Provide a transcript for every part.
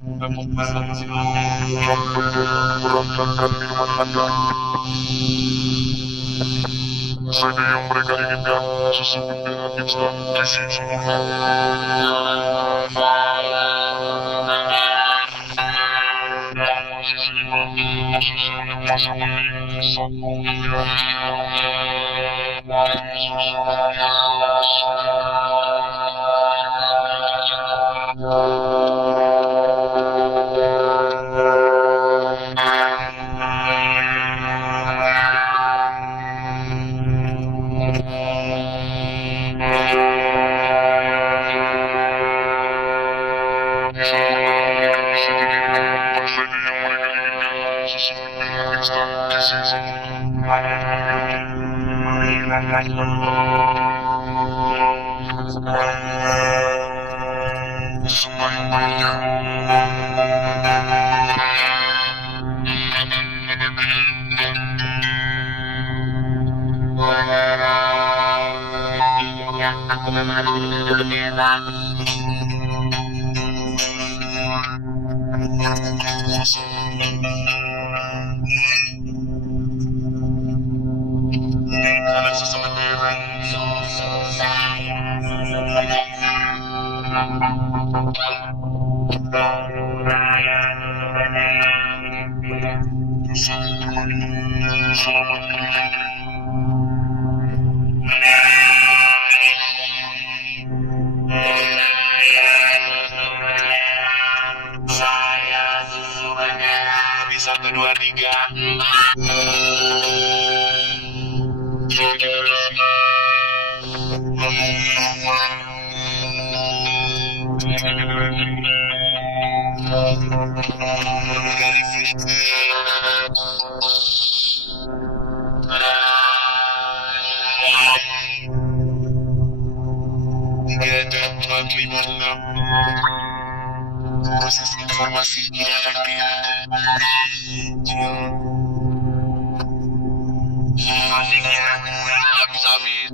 Berantakan minuman Anda. Saja yang mereka inginkan, susu bendera instan gizi sempurna. Masih seimbang, susu yang masih penting, satu miliar. Sebaik-baiknya. Aku memang harus hidup bendera. Ada susu bendera. Susu saya, susu bendera. Raya, susu bendera. Satu berbagi, selamat Idul Fitri. Saya susu bendera. Tapi 1, 2, 3. Proses informasi tidak efektif. Asiknya habis-habis.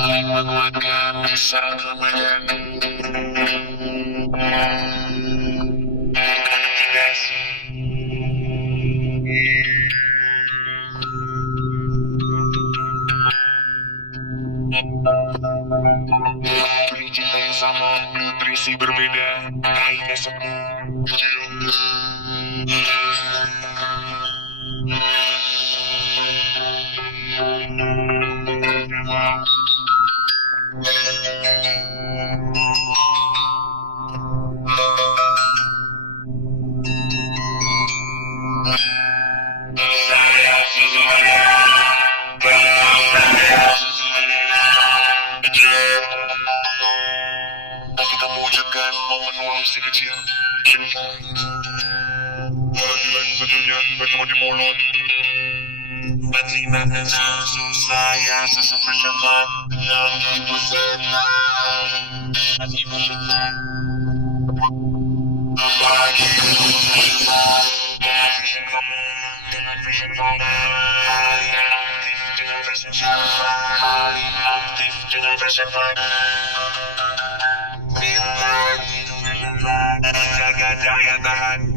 Saling menguatkan, saling berbaikan. Konektivitas. Beri cinta yang sama, nutrisi berbeda. Kain esok. Kita mewujudkan momen-momen si kecil. Bahagia sedunia bertemu di mulut. Berterima kasih saya sesuai dengan peserta. Jaga daya tahan.